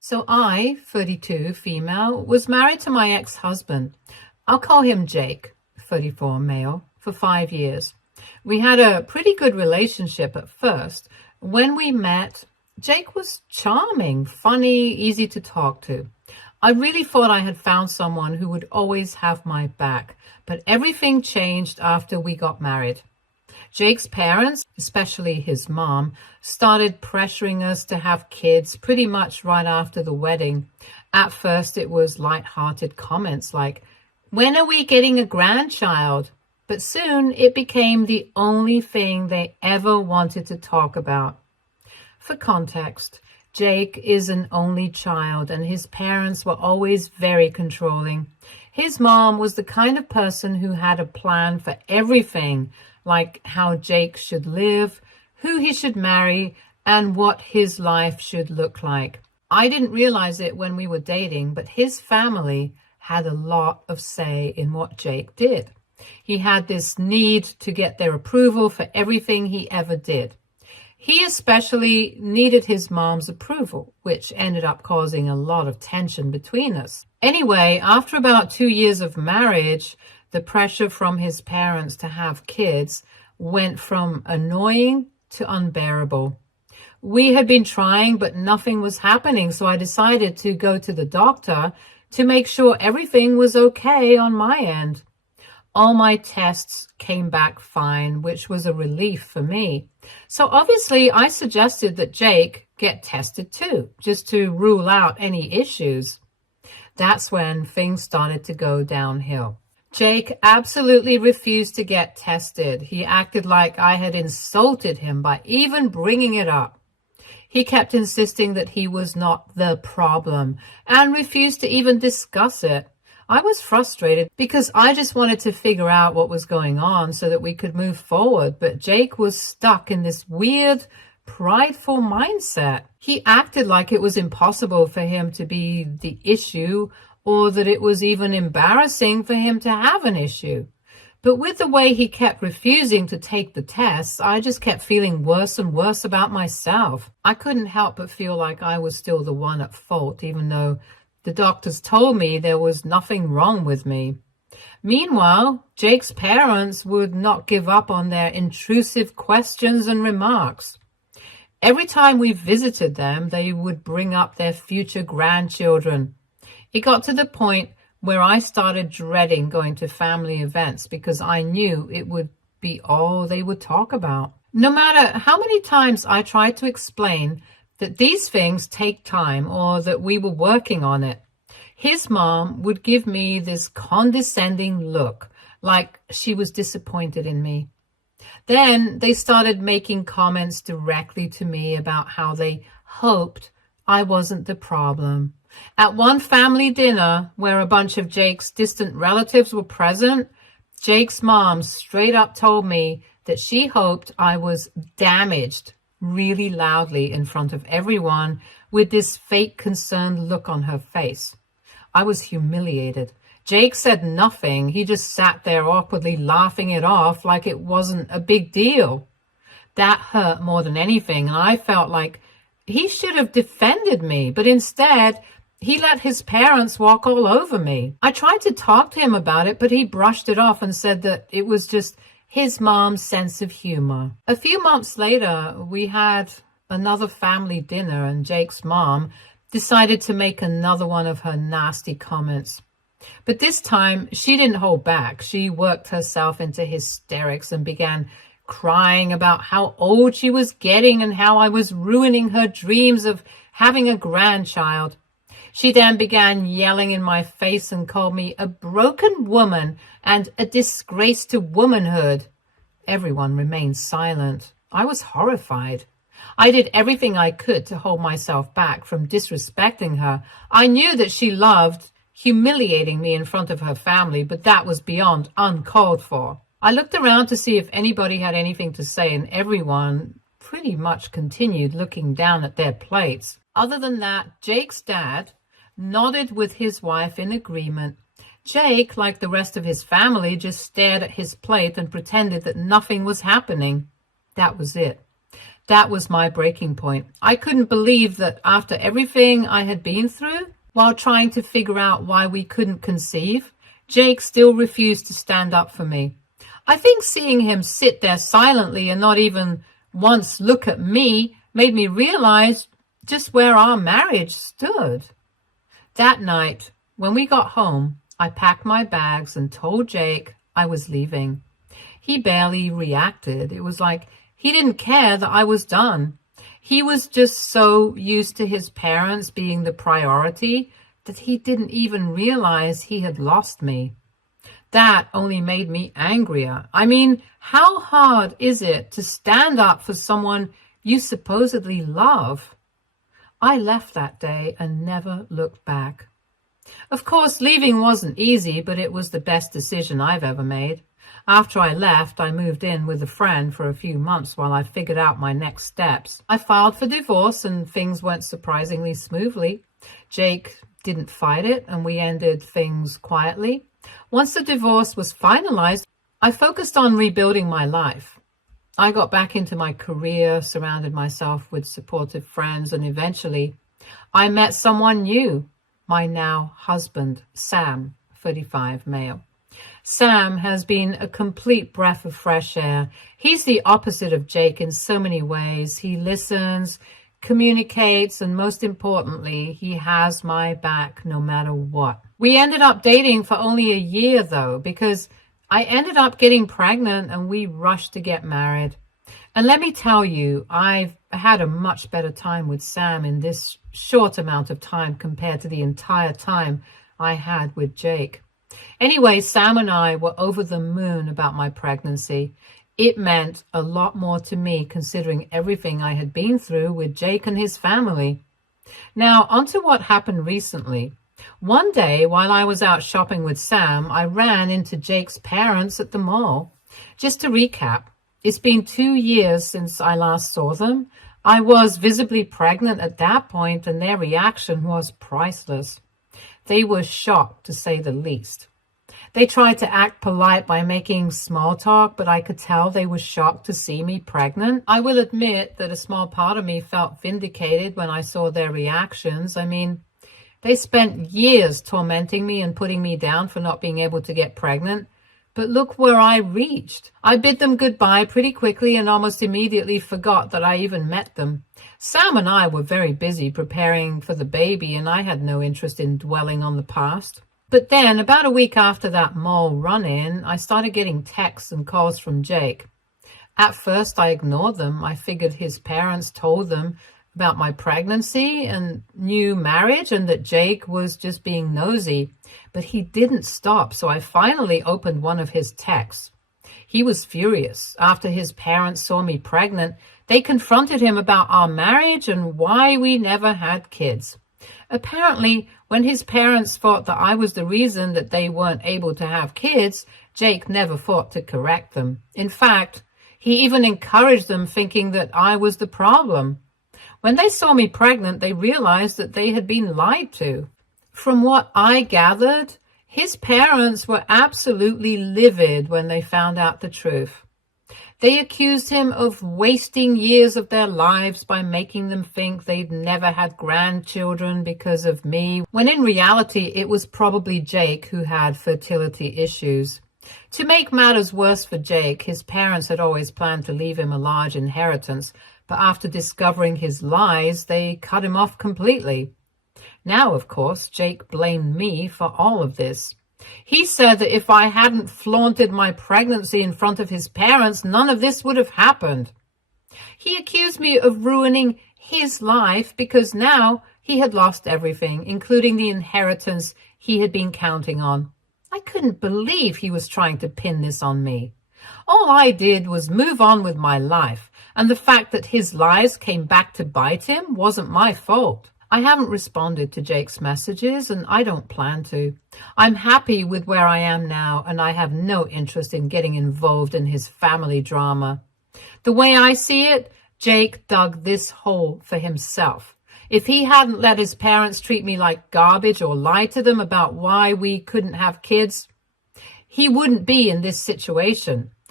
So I, 32, female, was married to my ex-husband. I'll call him Jake, 34, male, for 5 years. We had a pretty good relationship at first. When we met, Jake was charming, funny, easy to talk to. I really thought I had found someone who would always have my back, but everything changed after we got married. Jake's parents, especially his mom, started pressuring us to have kids pretty much right after the wedding. At first, it was light-hearted comments like, "When are we getting a grandchild?" But soon it became the only thing they ever wanted to talk about. For context, Jake is an only child and his parents were always very controlling. His mom was the kind of person who had a plan for everything, like how Jake should live, who he should marry, and what his life should look like. I didn't realize it when we were dating, but his family had a lot of say in what Jake did. He had this need to get their approval for everything he ever did. He especially needed his mom's approval, which ended up causing a lot of tension between us. Anyway, after about 2 years of marriage, the pressure from his parents to have kids went from annoying to unbearable. We had been trying, but nothing was happening, so I decided to go to the doctor to make sure everything was okay on my end. All my tests came back fine, which was a relief for me. So obviously I suggested that Jake get tested too, just to rule out any issues. That's when things started to go downhill. Jake absolutely refused to get tested. He acted like I had insulted him by even bringing it up. He kept insisting that he was not the problem and refused to even discuss it. I was frustrated because I just wanted to figure out what was going on so that we could move forward, but Jake was stuck in this weird, prideful mindset. He acted like it was impossible for him to be the issue or that it was even embarrassing for him to have an issue. But with the way he kept refusing to take the tests, I just kept feeling worse and worse about myself. I couldn't help but feel like I was still the one at fault, even though the doctors told me there was nothing wrong with me. Meanwhile, Jake's parents would not give up on their intrusive questions and remarks. Every time we visited them, they would bring up their future grandchildren. It got to the point where I started dreading going to family events because I knew it would be all they would talk about. No matter how many times I tried to explain that these things take time or that we were working on it, his mom would give me this condescending look, like she was disappointed in me. Then they started making comments directly to me about how they hoped I wasn't the problem. At one family dinner where a bunch of Jake's distant relatives were present, Jake's mom straight up told me that she hoped I was damaged really loudly in front of everyone with this fake concerned look on her face. I was humiliated. Jake said nothing. He just sat there awkwardly laughing it off like it wasn't a big deal. That hurt more than anything, and I felt like he should have defended me, but instead he let his parents walk all over me. I tried to talk to him about it, but he brushed it off and said that it was just his mom's sense of humor. A few months later, we had another family dinner and Jake's mom decided to make another one of her nasty comments. But this time, she didn't hold back. She worked herself into hysterics and began crying about how old she was getting and how I was ruining her dreams of having a grandchild. She then began yelling in my face and called me a broken woman and a disgrace to womanhood. Everyone remained silent. I was horrified. I did everything I could to hold myself back from disrespecting her. I knew that she loved humiliating me in front of her family, but that was beyond uncalled for. I looked around to see if anybody had anything to say, and everyone pretty much continued looking down at their plates. Other than that, Jake's dad nodded with his wife in agreement. Jake, like the rest of his family, just stared at his plate and pretended that nothing was happening. That was it. That was my breaking point. I couldn't believe that after everything I had been through, while trying to figure out why we couldn't conceive, Jake still refused to stand up for me. I think seeing him sit there silently and not even once look at me made me realize just where our marriage stood. That night, when we got home, I packed my bags and told Jake I was leaving. He barely reacted. It was like he didn't care that I was done. He was just so used to his parents being the priority that he didn't even realize he had lost me. That only made me angrier. I mean, how hard is it to stand up for someone you supposedly love? I left that day and never looked back. Of course, leaving wasn't easy, but it was the best decision I've ever made. After I left, I moved in with a friend for a few months while I figured out my next steps. I filed for divorce and things went surprisingly smoothly. Jake didn't fight it and we ended things quietly. Once the divorce was finalized, I focused on rebuilding my life. I got back into my career, surrounded myself with supportive friends, and eventually I met someone new, my now husband, Sam, 35, male. Sam has been a complete breath of fresh air. He's the opposite of Jake in so many ways. He listens, communicates, and most importantly, he has my back no matter what. We ended up dating for only a year though, because I ended up getting pregnant and we rushed to get married. And let me tell you, I've had a much better time with Sam in this short amount of time compared to the entire time I had with Jake. Anyway, Sam and I were over the moon about my pregnancy. It meant a lot more to me considering everything I had been through with Jake and his family. Now, onto what happened recently. One day, while I was out shopping with Sam, I ran into Jake's parents at the mall. Just to recap, it's been 2 years since I last saw them. I was visibly pregnant at that point, and their reaction was priceless. They were shocked, to say the least. They tried to act polite by making small talk, but I could tell they were shocked to see me pregnant. I will admit that a small part of me felt vindicated when I saw their reactions. I mean, they spent years tormenting me and putting me down for not being able to get pregnant. But look where I reached. I bid them goodbye pretty quickly and almost immediately forgot that I even met them. Sam and I were very busy preparing for the baby, and I had no interest in dwelling on the past. But then, about a week after that mall run-in, I started getting texts and calls from Jake. At first, I ignored them. I figured his parents told them about my pregnancy and new marriage and that Jake was just being nosy. But he didn't stop, so I finally opened one of his texts. He was furious. After his parents saw me pregnant, they confronted him about our marriage and why we never had kids. Apparently, when his parents thought that I was the reason that they weren't able to have kids, Jake never thought to correct them. In fact, he even encouraged them, thinking that I was the problem. When they saw me pregnant, they realized that they had been lied to. From what I gathered, his parents were absolutely livid when they found out the truth. They accused him of wasting years of their lives by making them think they'd never had grandchildren because of me, when in reality it was probably Jake who had fertility issues. To make matters worse for Jake, his parents had always planned to leave him a large inheritance, but after discovering his lies, they cut him off completely. Now, of course, Jake blamed me for all of this. He said that if I hadn't flaunted my pregnancy in front of his parents, none of this would have happened. He accused me of ruining his life because now he had lost everything, including the inheritance he had been counting on. I couldn't believe he was trying to pin this on me. All I did was move on with my life, and the fact that his lies came back to bite him wasn't my fault. I haven't responded to Jake's messages, and I don't plan to. I'm happy with where I am now, and I have no interest in getting involved in his family drama. The way I see it, Jake dug this hole for himself. If he hadn't let his parents treat me like garbage or lie to them about why we couldn't have kids, he wouldn't be in this situation.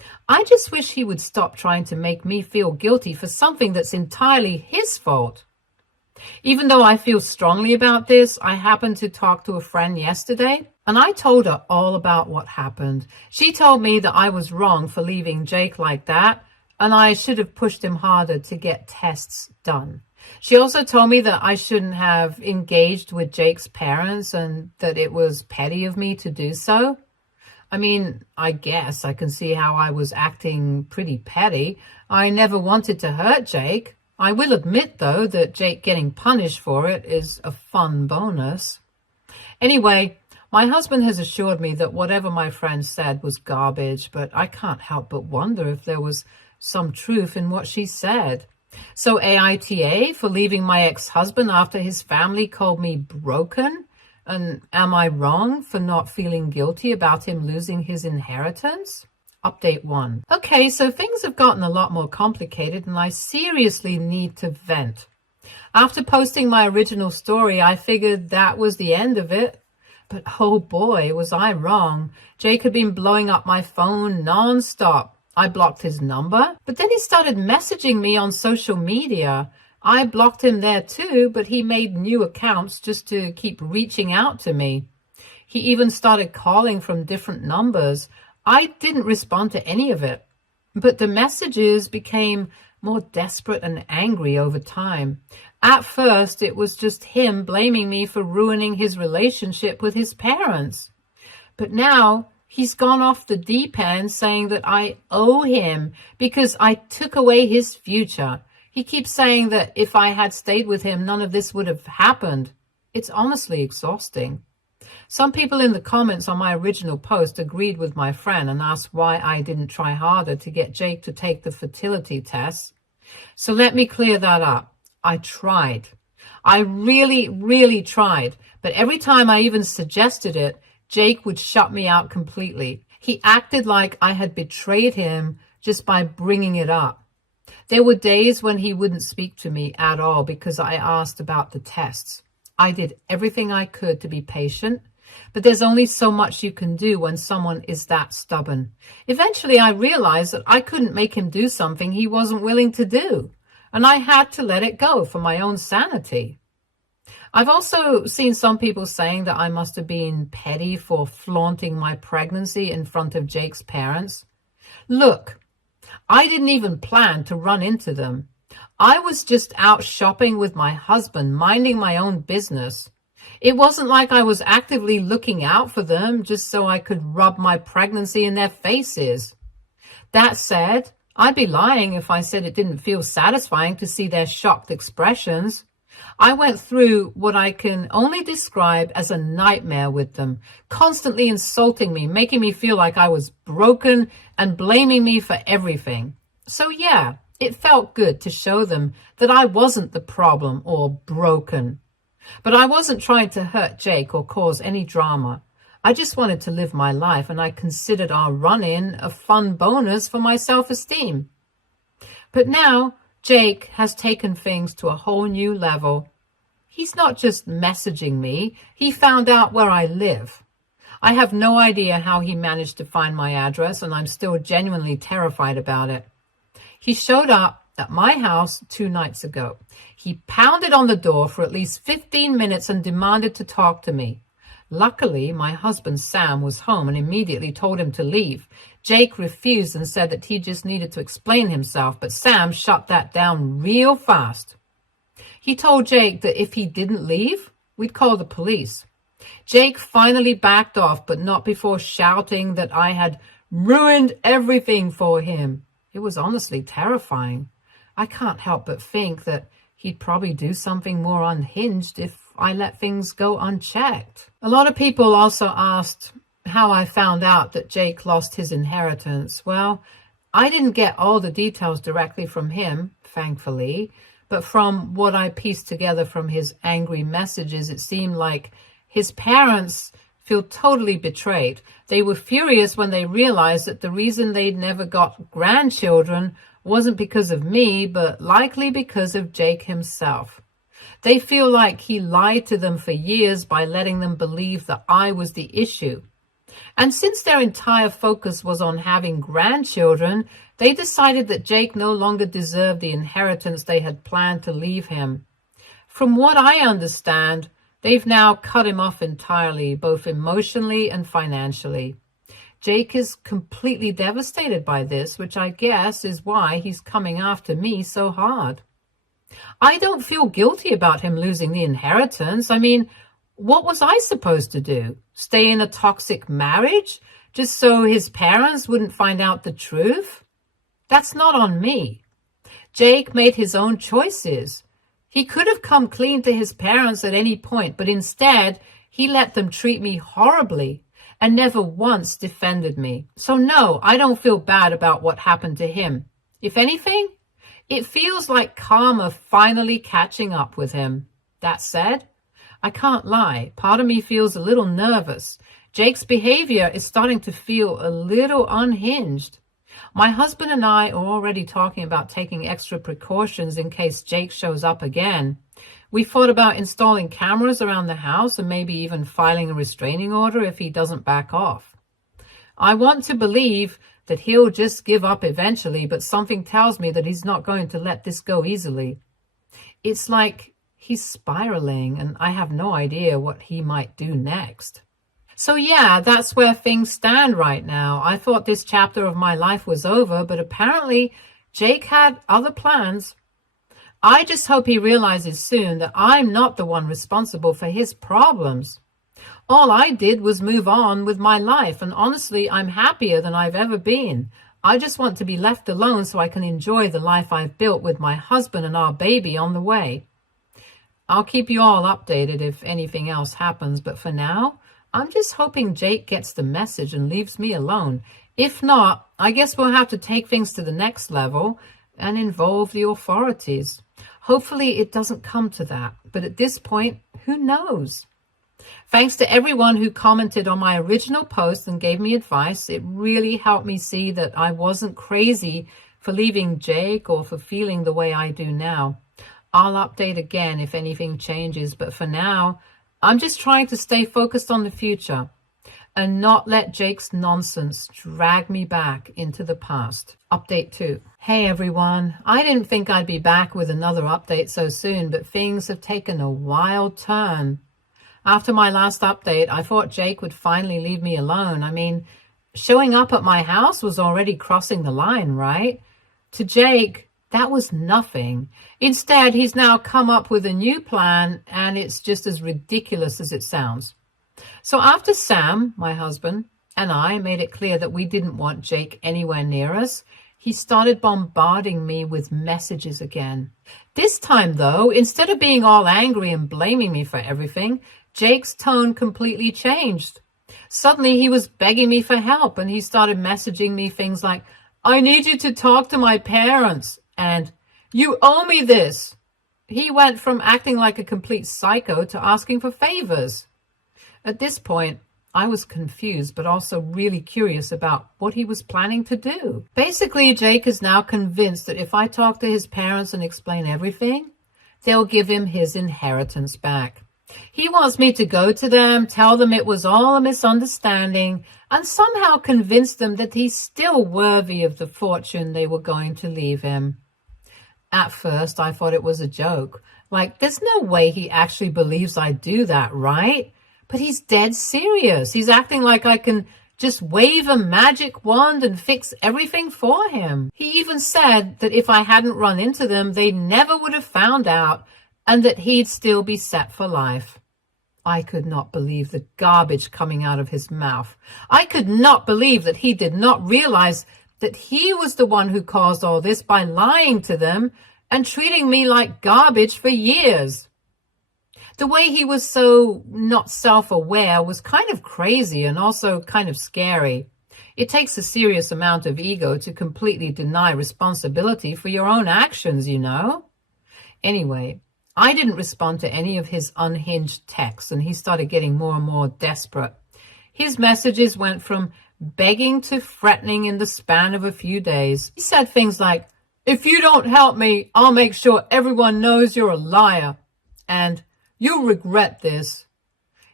I just wish he would stop trying to make me feel guilty for something that's entirely his fault. Even though I feel strongly about this, I happened to talk to a friend yesterday, and I told her all about what happened. She told me that I was wrong for leaving Jake like that, and I should have pushed him harder to get tests done. She also told me that I shouldn't have engaged with Jake's parents and that it was petty of me to do so. I mean, I guess I can see how I was acting pretty petty. I never wanted to hurt Jake. I will admit, though, that Jake getting punished for it is a fun bonus. Anyway, my husband has assured me that whatever my friend said was garbage, but I can't help but wonder if there was some truth in what she said. So AITA for leaving my ex-husband after his family called me broken? And am I wrong for not feeling guilty about him losing his inheritance? Update 1. Okay, so things have gotten a lot more complicated and I seriously need to vent. After posting my original story, I figured that was the end of it. But oh boy, was I wrong. Jake had been blowing up my phone non-stop. I blocked his number, but then he started messaging me on social media. I blocked him there too, but he made new accounts just to keep reaching out to me. He even started calling from different numbers. I didn't respond to any of it, but the messages became more desperate and angry over time. At first, it was just him blaming me for ruining his relationship with his parents. But now he's gone off the deep end saying that I owe him because I took away his future. He keeps saying that if I had stayed with him, none of this would have happened. It's honestly exhausting. Some people in the comments on my original post agreed with my friend and asked why I didn't try harder to get Jake to take the fertility test. So let me clear that up. I tried. I really tried. But every time I even suggested it, Jake would shut me out completely. He acted like I had betrayed him just by bringing it up. There were days when he wouldn't speak to me at all because I asked about the tests. I did everything I could to be patient, but there's only so much you can do when someone is that stubborn. Eventually, I realized that I couldn't make him do something he wasn't willing to do, and I had to let it go for my own sanity. I've also seen some people saying that I must have been petty for flaunting my pregnancy in front of Jake's parents. Look, I didn't even plan to run into them. I was just out shopping with my husband, minding my own business. It wasn't like I was actively looking out for them just so I could rub my pregnancy in their faces. That said, I'd be lying if I said it didn't feel satisfying to see their shocked expressions. I went through what I can only describe as a nightmare with them, constantly insulting me, making me feel like I was broken and blaming me for everything. So yeah, it felt good to show them that I wasn't the problem or broken. But I wasn't trying to hurt Jake or cause any drama. I just wanted to live my life, and I considered our run-in a fun bonus for my self-esteem. But now, Jake has taken things to a whole new level. He's not just messaging me, he found out where I live. I have no idea how he managed to find my address, and I'm still genuinely terrified about it. He showed up at my house 2 nights ago. He pounded on the door for at least 15 minutes and demanded to talk to me. Luckily, my husband Sam was home and immediately told him to leave. Jake refused and said that he just needed to explain himself, but Sam shut that down real fast. He told Jake that if he didn't leave, we'd call the police. Jake finally backed off, but not before shouting that I had ruined everything for him. It was honestly terrifying. I can't help but think that he'd probably do something more unhinged if I let things go unchecked. A lot of people also asked how I found out that Jake lost his inheritance. Well, I didn't get all the details directly from him, thankfully, but from what I pieced together from his angry messages, it seemed like his parents feel totally betrayed. They were furious when they realized that the reason they'd never got grandchildren wasn't because of me, but likely because of Jake himself. They feel like he lied to them for years by letting them believe that I was the issue. And since their entire focus was on having grandchildren, they decided that Jake no longer deserved the inheritance they had planned to leave him. From what I understand, they've now cut him off entirely, both emotionally and financially. Jake is completely devastated by this, which I guess is why he's coming after me so hard. I don't feel guilty about him losing the inheritance. I mean, what was I supposed to do? Stay in a toxic marriage just so his parents wouldn't find out the truth? That's not on me. Jake made his own choices. He could have come clean to his parents at any point, but instead he let them treat me horribly and never once defended me. So no, I don't feel bad about what happened to him. If anything, it feels like karma finally catching up with him. That said, I can't lie. Part of me feels a little nervous. Jake's behavior is starting to feel a little unhinged. My husband and I are already talking about taking extra precautions in case Jake shows up again. We thought about installing cameras around the house and maybe even filing a restraining order if he doesn't back off. I want to believe that he'll just give up eventually, but something tells me that he's not going to let this go easily. It's like he's spiraling, and I have no idea what he might do next. So yeah, that's where things stand right now. I thought this chapter of my life was over, but apparently Jake had other plans. I just hope he realizes soon that I'm not the one responsible for his problems. All I did was move on with my life, and honestly, I'm happier than I've ever been. I just want to be left alone so I can enjoy the life I've built with my husband and our baby on the way. I'll keep you all updated if anything else happens, but for now, I'm just hoping Jake gets the message and leaves me alone. If not, I guess we'll have to take things to the next level and involve the authorities. Hopefully it doesn't come to that, but at this point, who knows? Thanks to everyone who commented on my original post and gave me advice. It really helped me see that I wasn't crazy for leaving Jake or for feeling the way I do now. I'll update again if anything changes, but for now, I'm just trying to stay focused on the future and not let Jake's nonsense drag me back into the past. Update 2. Hey everyone, I didn't think I'd be back with another update so soon, but things have taken a wild turn. After my last update, I thought Jake would finally leave me alone. I mean, showing up at my house was already crossing the line, right? To Jake, that was nothing. Instead, he's now come up with a new plan, and it's just as ridiculous as it sounds. So after Sam, my husband, and I made it clear that we didn't want Jake anywhere near us, he started bombarding me with messages again. This time, though, instead of being all angry and blaming me for everything, Jake's tone completely changed. Suddenly, he was begging me for help, and he started messaging me things like, "I need you to talk to my parents," and "You owe me this." He went from acting like a complete psycho to asking for favors. At this point, I was confused, but also really curious about what he was planning to do. Basically, Jake is now convinced that if I talk to his parents and explain everything, they'll give him his inheritance back. He wants me to go to them, tell them it was all a misunderstanding, and somehow convince them that he's still worthy of the fortune they were going to leave him. At first, I thought it was a joke. Like, there's no way he actually believes I do that, right? But he's dead serious. He's acting like I can just wave a magic wand and fix everything for him. He even said that if I hadn't run into them, they never would have found out and that he'd still be set for life. I could not believe the garbage coming out of his mouth. I could not believe that he did not realize that he was the one who caused all this by lying to them and treating me like garbage for years. The way he was so not self-aware was kind of crazy and also kind of scary. It takes a serious amount of ego to completely deny responsibility for your own actions, you know? Anyway, I didn't respond to any of his unhinged texts, and he started getting more and more desperate. His messages went from begging to threatening in the span of a few days. He said things like, "If you don't help me, I'll make sure everyone knows you're a liar," and "you'll regret this."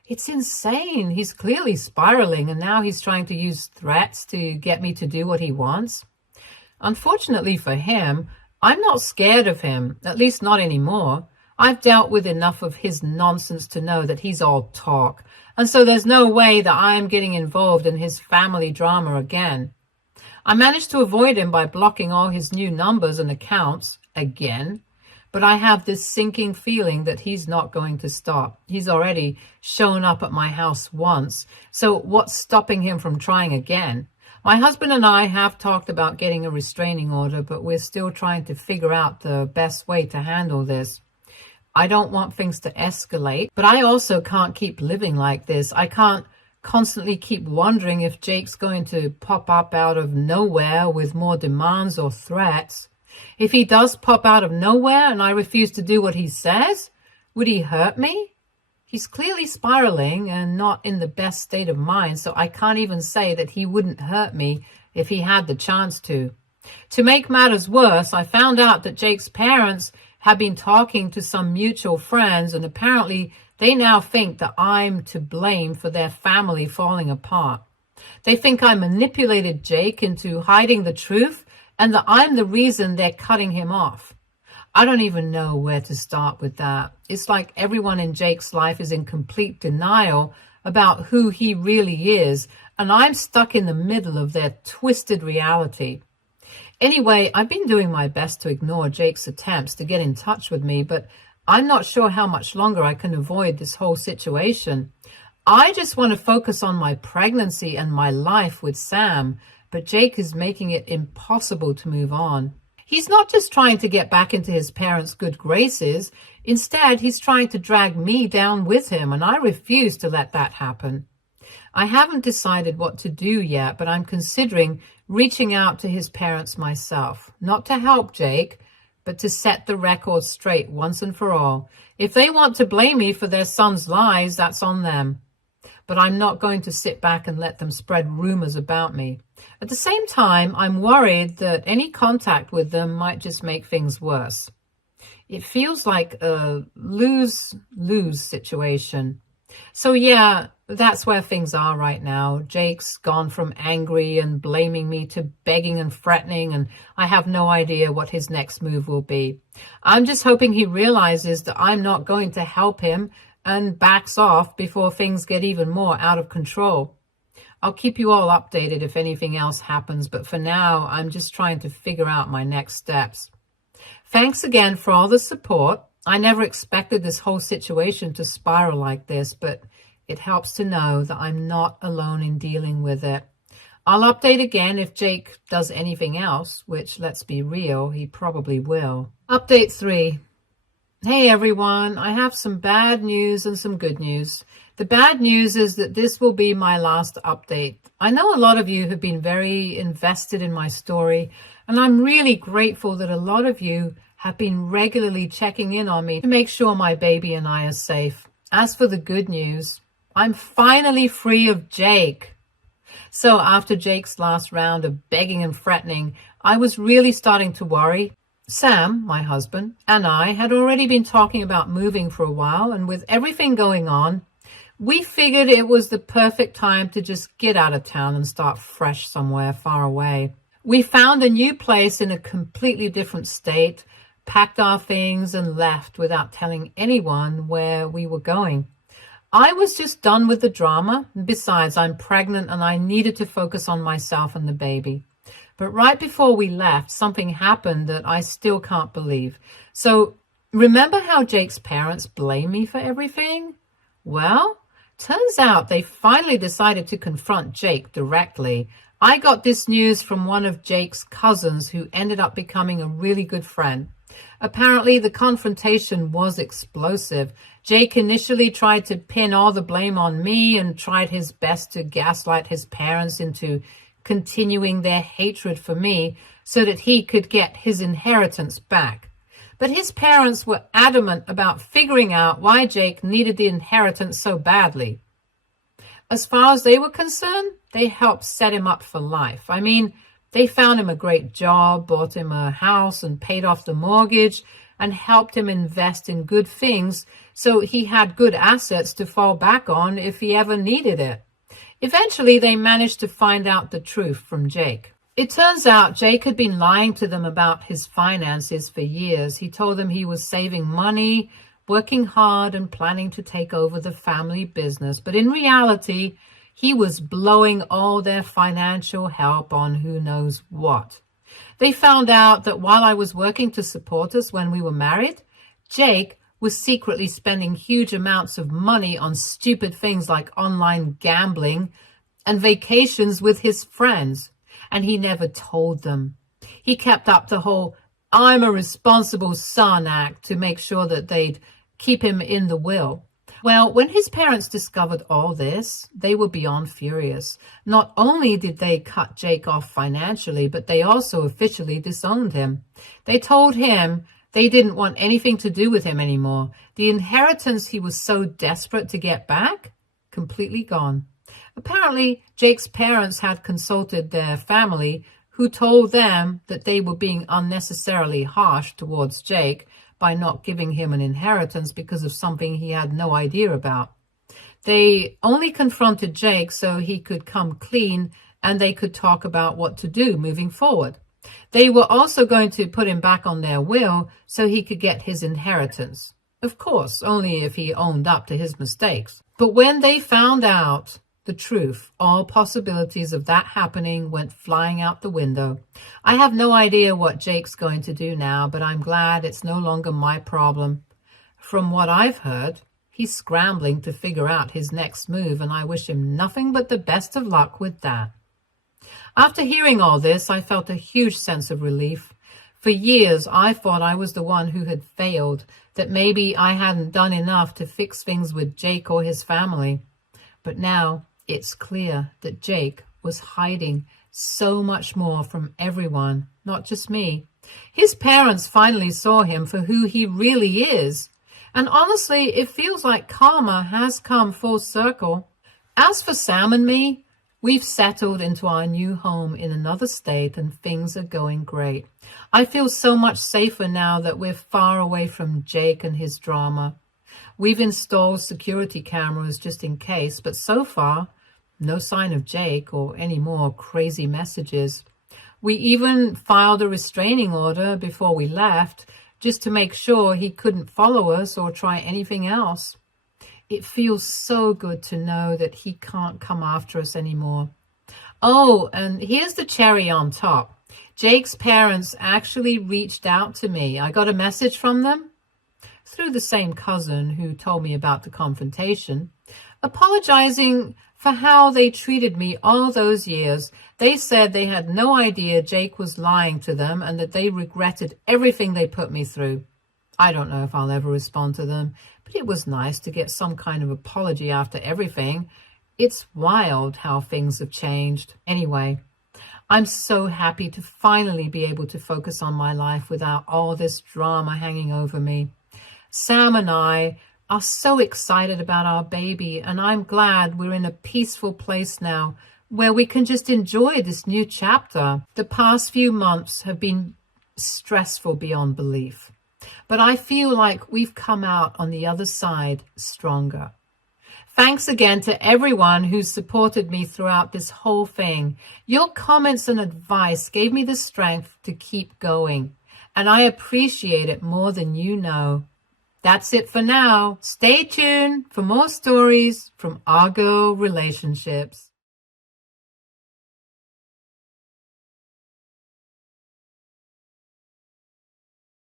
It's insane. He's clearly spiraling, and now he's trying to use threats to get me to do what he wants. Unfortunately for him, I'm not scared of him, at least not anymore. I've dealt with enough of his nonsense to know that he's all talk, and so there's no way that I'm getting involved in his family drama again. I managed to avoid him by blocking all his new numbers and accounts again, but I have this sinking feeling that he's not going to stop. He's already shown up at my house once, so what's stopping him from trying again? My husband and I have talked about getting a restraining order, but we're still trying to figure out the best way to handle this. I don't want things to escalate, but I also can't keep living like this. I can't constantly keep wondering if Jake's going to pop up out of nowhere with more demands or threats. If he does pop out of nowhere and I refuse to do what he says, would he hurt me? He's clearly spiraling and not in the best state of mind, so I can't even say that he wouldn't hurt me if he had the chance to. To make matters worse, I found out that Jake's parents have been talking to some mutual friends, and apparently they now think that I'm to blame for their family falling apart. They think I manipulated Jake into hiding the truth and that I'm the reason they're cutting him off. I don't even know where to start with that. It's like everyone in Jake's life is in complete denial about who he really is, and I'm stuck in the middle of their twisted reality. Anyway, I've been doing my best to ignore Jake's attempts to get in touch with me, but I'm not sure how much longer I can avoid this whole situation. I just want to focus on my pregnancy and my life with Sam, but Jake is making it impossible to move on. He's not just trying to get back into his parents' good graces. Instead, he's trying to drag me down with him, and I refuse to let that happen. I haven't decided what to do yet, but I'm considering reaching out to his parents myself, not to help Jake, but to set the record straight once and for all. If they want to blame me for their son's lies, that's on them. But I'm not going to sit back and let them spread rumors about me. At the same time, I'm worried that any contact with them might just make things worse. It feels like a lose-lose situation. So yeah, that's where things are right now. Jake's gone from angry and blaming me to begging and threatening, and I have no idea what his next move will be. I'm just hoping he realizes that I'm not going to help him and backs off before things get even more out of control. I'll keep you all updated if anything else happens, but for now, I'm just trying to figure out my next steps. Thanks again for all the support. I never expected this whole situation to spiral like this, but it helps to know that I'm not alone in dealing with it. I'll update again if Jake does anything else, which, let's be real, he probably will. Update 3. Hey everyone, I have some bad news and some good news. The bad news is that this will be my last update. I know a lot of you have been very invested in my story, and I'm really grateful that a lot of you have been regularly checking in on me to make sure my baby and I are safe. As for the good news, I'm finally free of Jake. So after Jake's last round of begging and threatening, I was really starting to worry. Sam, my husband, and I had already been talking about moving for a while, and with everything going on, we figured it was the perfect time to just get out of town and start fresh somewhere far away. We found a new place in a completely different state, packed our things, and left without telling anyone where we were going. I was just done with the drama. Besides, I'm pregnant and I needed to focus on myself and the baby. But right before we left, something happened that I still can't believe. So remember how Jake's parents blame me for everything? Well, turns out they finally decided to confront Jake directly. I got this news from one of Jake's cousins who ended up becoming a really good friend. Apparently, the confrontation was explosive. Jake initially tried to pin all the blame on me and tried his best to gaslight his parents into continuing their hatred for me so that he could get his inheritance back. But his parents were adamant about figuring out why Jake needed the inheritance so badly. As far as they were concerned, they helped set him up for life. I mean, they found him a great job, bought him a house, and paid off the mortgage. and helped him invest in good things so he had good assets to fall back on if he ever needed it. Eventually, they managed to find out the truth from Jake. It turns out Jake had been lying to them about his finances for years. He told them he was saving money, working hard, and planning to take over the family business. But in reality, he was blowing all their financial help on who knows what. They found out that while I was working to support us when we were married, Jake was secretly spending huge amounts of money on stupid things like online gambling and vacations with his friends. And he never told them. He kept up the whole "I'm a responsible son" act to make sure that they'd keep him in the will. Well, when his parents discovered all this, they were beyond furious. Not only did they cut Jake off financially, but they also officially disowned him. They told him they didn't want anything to do with him anymore. The inheritance he was so desperate to get back, completely gone. Apparently, Jake's parents had consulted their family, who told them that they were being unnecessarily harsh towards Jake by not giving him an inheritance because of something he had no idea about. They only confronted Jake so he could come clean and they could talk about what to do moving forward. They were also going to put him back on their will so he could get his inheritance. Of course, only if he owned up to his mistakes. But when they found out the truth, all possibilities of that happening went flying out the window. I have no idea what Jake's going to do now, but I'm glad it's no longer my problem. From what I've heard, he's scrambling to figure out his next move, and I wish him nothing but the best of luck with that. After hearing all this, I felt a huge sense of relief. For years, I thought I was the one who had failed, that maybe I hadn't done enough to fix things with Jake or his family. But now, it's clear that Jake was hiding so much more from everyone, not just me. His parents finally saw him for who he really is. And honestly, it feels like karma has come full circle. As for Sam and me, we've settled into our new home in another state and things are going great. I feel so much safer now that we're far away from Jake and his drama. We've installed security cameras just in case, but so far, no sign of Jake or any more crazy messages. We even filed a restraining order before we left, just to make sure he couldn't follow us or try anything else. It feels so good to know that he can't come after us anymore. Oh, and here's the cherry on top. Jake's parents actually reached out to me. I got a message from them through the same cousin who told me about the confrontation, apologizing for how they treated me all those years. They said they had no idea Jake was lying to them and that they regretted everything they put me through. I don't know if I'll ever respond to them, but it was nice to get some kind of apology after everything. It's wild how things have changed. Anyway, I'm so happy to finally be able to focus on my life without all this drama hanging over me. Sam and I are so excited about our baby, and I'm glad we're in a peaceful place now where we can just enjoy this new chapter. The past few months have been stressful beyond belief, but I feel like we've come out on the other side stronger. Thanks again to everyone who supported me throughout this whole thing. Your comments and advice gave me the strength to keep going, and I appreciate it more than you know. That's it for now. Stay tuned for more stories from our girl relationships.